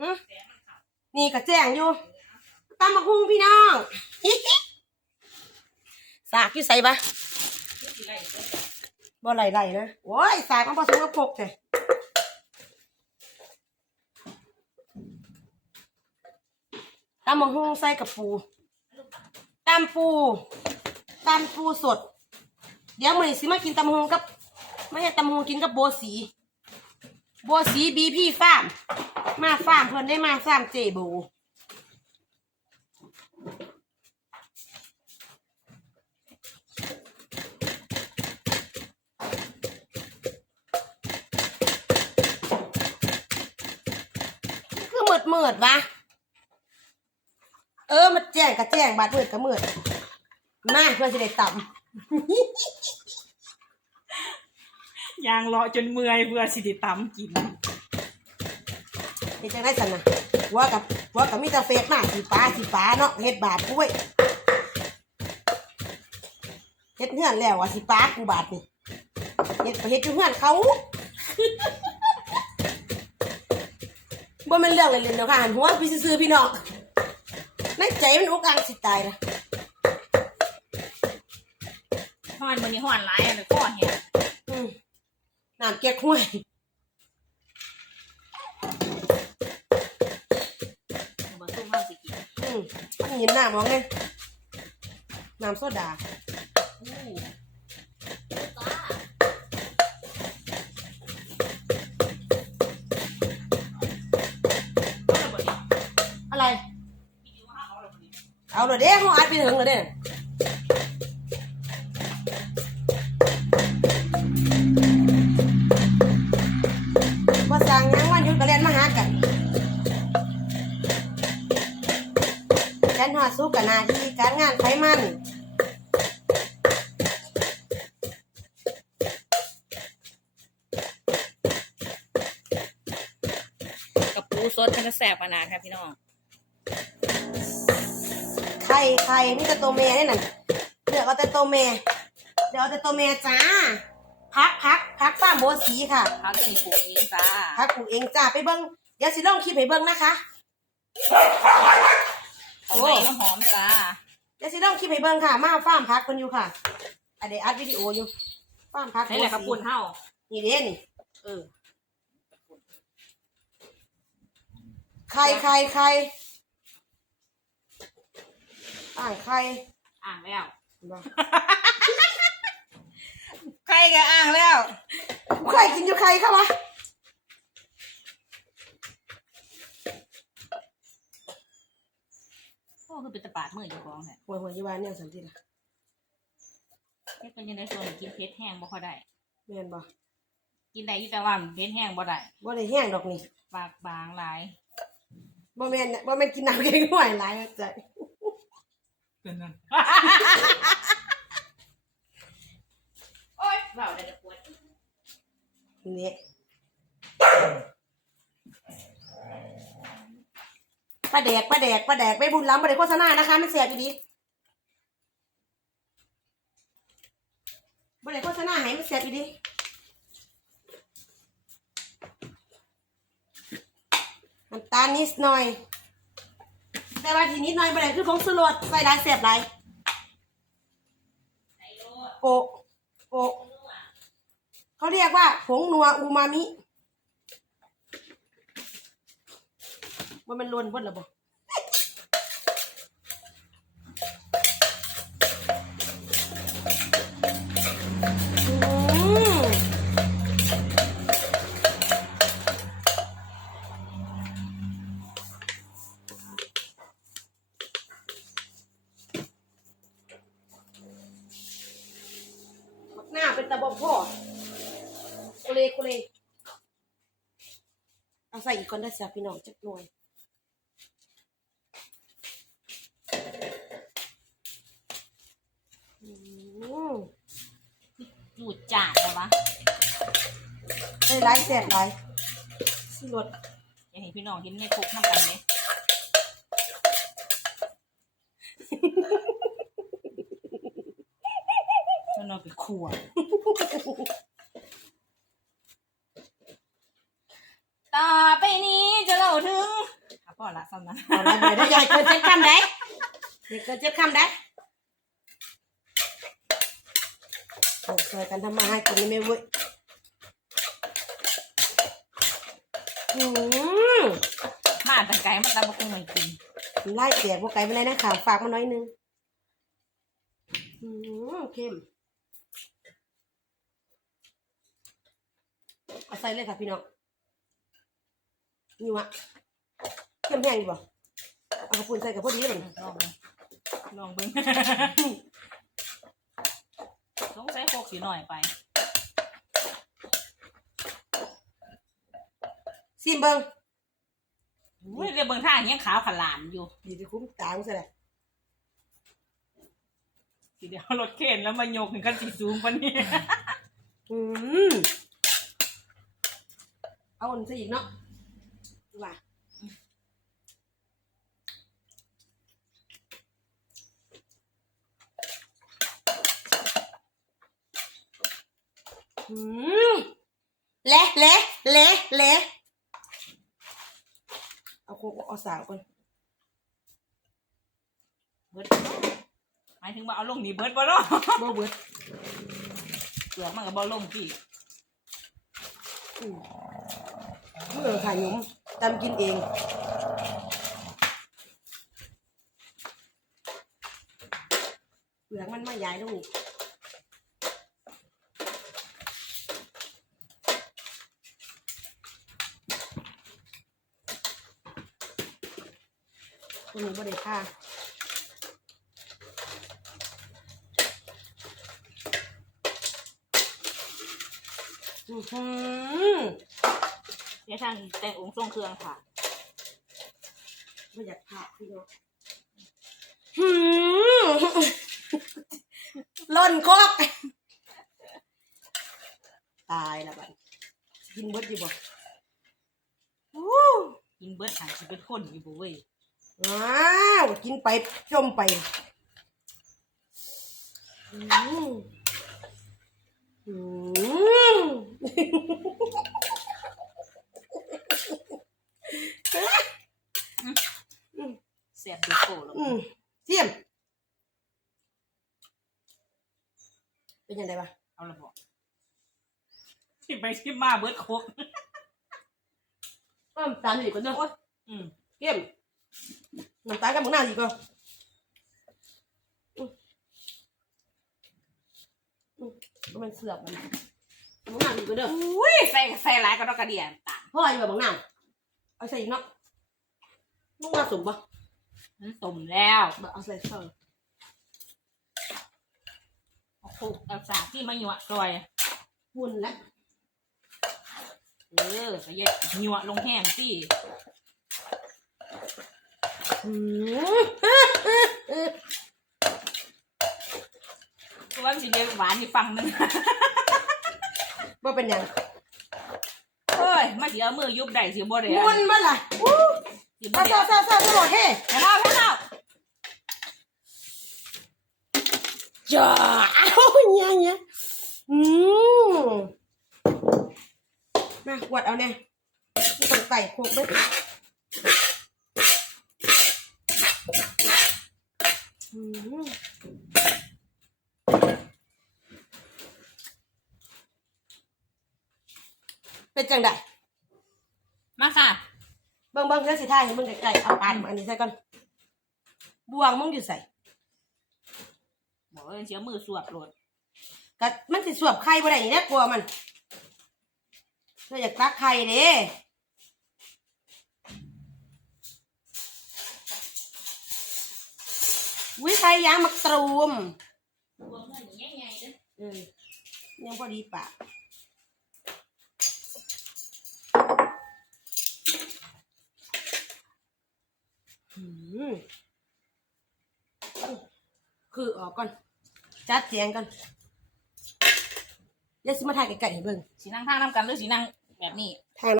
หึนี่ก็แจ้งอยู่ตามมาคุงพี่น้องสากอยู่ใส่ปะบ่ไหลไหลนะโอ้ยสากมันผสมกับพกไงตามมาหุงใส่กับปูตามปูตามปูสด เดี๋ยวมื้อนี้สิมากินตำฮงกับไม่ใช่ตำฮงกินกับโบสี โบสีบีพี่ฟาร์ม มาฟามเพิ่นได้มาฟาร์มเจโบคือมืดมืดวะเออมันแจ้งกับแจ้งบาดมืดกับมืดมาเพื่อจะได้ต่ำยางรอจนเมื่อยเพื่อสิติตำกิน เฮ็ดจังได๋ซั่นน่ะว่ากับว่ากับมีแต่เฟซมาสิปลาสิปลาเนาะเฮ็ดบาปกูเว้ยเฮ็ดเฮือนแล้วว่าสิปลากูบาดนี่เฮ็ดไปเฮ็ดอยู่เฮือนเขาบ่แม่นเรื่องเล่นๆเนาะค่ะหันหัวพี่ซื่อๆพี่น้องในใจมันอุกอังสิตายนะห้อนมันนี่ห้อนร้ายอะไรข้อเห็นอืมน้ำเก๊กห้วย มาตุ้มห้าสิกิน อื มมันเห็นน้ำมองไงน้ำโซดาอู้เอาละบ่ดิอะไรมีอยู่ว่าเอาละบ่ดิเอาเลยเด้ห้องอัดไปถึงเลยเด้ สู้กับหนาที่การงานไขมันกับปูสดมันจะแสบขนาดค่ะพี่น้อง ไข่ไข่มีแต่ตัวเมียนี่น่ะเดี๋ยวเอาแต่ตัวเมียเดี๋ยวเอาแต่ตัวเมียจ้าพักพักพักสร้างโบวสีค่ะพักกินปลูกเองจ้าพักปลูกเองจ้าไปเบิ้งเดี๋ยวสิลองคลิปให้เบิ้งนะคะ หอมใหม่น้ำหอมจ้าเดี๋ยวสิลองคลิปให้เบิ้งค่ะ มาฟาร์มพักคนอยู่ค่ะอันเดี๋ยวอัดวิดีโออยู่ฟาร์มพักนี่แหละครับปุ่นเท่านี่เด้นี่เออไข่ไข่ไข่อ่างไข่อ่างแล้วบ่ใครก็อ่างแล้วไข่กินอยู่ไข่ค่ะวะ โอ้ คือเป็นตะปาดมืออยู่กองแท้หัวหัวอยี่วานเนี่ยสันติล่ะเฮ็ดเป็นยังไงส่วนกินเพชรแห้งบ่ค่อยได้ แม่นบ่กินได้อยู่แต่ว่าเพชรแห้งบ่ได้บ่ได้แห้งดอกนี่ปากบางหลายบ่แม่นน่ะบ่แม่นกินน้ำเก่งหน่อยหลายใจเป็นนั่นโอ๊ยเบาได้แต่ปวดนี่ ปลาแดกปลาแดกปลาแดกไปบุญล้ำปลาแดกโฆษณานะคะไม่เสียอยู่ดีปลาแดกโฆษณาให้ไม่เสียอยู่ดีน้ำตาลนิดหน่อย แต่ว่าทีนิดหน่อยปลาแดกคือผงสุรสใส่ได้เสียบไรโปะโปะเขาเรียกว่าผงนัวอูมามิ ว่ามันลวนเบดหรือบ่อืมบักหน้าเป็นตะบอพ่อโคเลโคเลเอาใส่อีกก่อนได้สิพี่น้องจักหน่วยอืม จูดจาดเลยวะได้หลายแสบหลายสิรสอย่าให้พี่น้องกินในคุกน้ำกันเลยมันเอาไปขั่วต่อไปนี้จะเล่าถึงพ่อละสำนัก เอาละเดี๋ยวได้ใหญ่เกินเจ็ดคำได้เดี๋ยวเกินเจ็ดคำได้โอ้ ช่วยกันทำมาให้กินนี่ไม่เว้ยอืมมาแต่ไกลมันตำบักหุ่งไม่กินไล่เสียพวกไก่ไม่ได้นะขามฝากมาหน่อยนึงอืมเข้มเอาใส่เลยค่ะพี่น้องนี่วะเข้มแห้งดีป่ะเอาข้าวปุ้นใส่กับพอดีเลยมันลองเบิ่งลอ งเบิ่งสงสัยโคกสีหน่อยไป ซิมเบิ้งอุ้ยเรียกเบิ่งท่าอย่างเงี้ยขาวขลานอยู่ดีจะคุ้มตางซะเลยสีเดียวรถเข็นแล้วมาโยกถึงกันสีสูงปะเนี่ยอืมเอาอันซะอีกเนาะว่า เละเละเละเละเอาโคกเอาสาวก่อนเบิดหมายถึงว่าเอาลงนี่เบิดบ่เนาะบ่เบิดเปลือกมันก็บ่ลงพี่อืมเมื่อค่ะหนุ่มตำกินเองเปลือกมันมาย้ายต ตรงนี้บ่ได้ค่าอือหือเดี๋ยวทางแต่งองค์ทรงเครื่องค่ะไม่อยากผ่าพี่น้องหืมล่นคอกตายแล้วบัดกินเบิดอยู่บ่อู้กินเบิดหายสิเป็นคนอยู่บ่เว้ย ว้าวกินไปจมไปอืมอืมแซ่บดูโกแล้วอืมเทียม เป็นยังไงบ้างเอาละบอกที่ไปที่มาเบิดโคกน้ำตาลอีกคนเดียวโอ๊ยอืม เทียม น้ำตาลกับหมูหน้าอีกก็อืมอืมมันเสือกมันหมูหน้าอีกก็เด้ออุ้ยใส่ใส่หลายก็ต้องกระเดียนตาพ่ออยู่แบบบางหน้าเอาใส่อีกเนาะลูกมาสมปะมันต้มแล้วแบบเอาใส่เพิ่มเอาโคกเอาสากที่มาหยวซอยหุ่นแล้วเออก็แยกหยวลงแห้งสิ อืมตัวมันสิเดียวหวานอยู่ฝั่งหนึงว่าเป็นหยังเฮ้ยมาเดี๋ยวมือยุบได้สิบ่ได้มุนมาล่ะอู้สิบ่เศร้าได้เศร้าเศร้าเศร้าตลอดเฮ้แค่เล่าแค่เล่าจ้าอ้าวยังยังอืมมาขวดเอาเนี่ยต้องใส่โคกไปอืม เป็นจังไดมาค่ะ เบิ่งเบิ่งเดี๋ยวสิท่ายให้เบิ่งไกลๆเอาปานอันนี้ใส่ก่อนบวงมึงอยู่ใส่บอกว่าเสียมือสวบโหลดก็มันสิสวบไข่บ่ได้นี่แหละกลัวมันเราอยากตักไข่เด้ วิไข่ยางมักตรูมรวมเงินอย่างใหญ่ๆเด้อเออยังพอดีปากหืมคือออกก่อน จัดเสียงก่อนเดี๋ยวสิมาถ่ายไก่ๆให้เบิ่งสีนั่งท่าน้ำกันหรือสีนั่งแบบนี้ทาง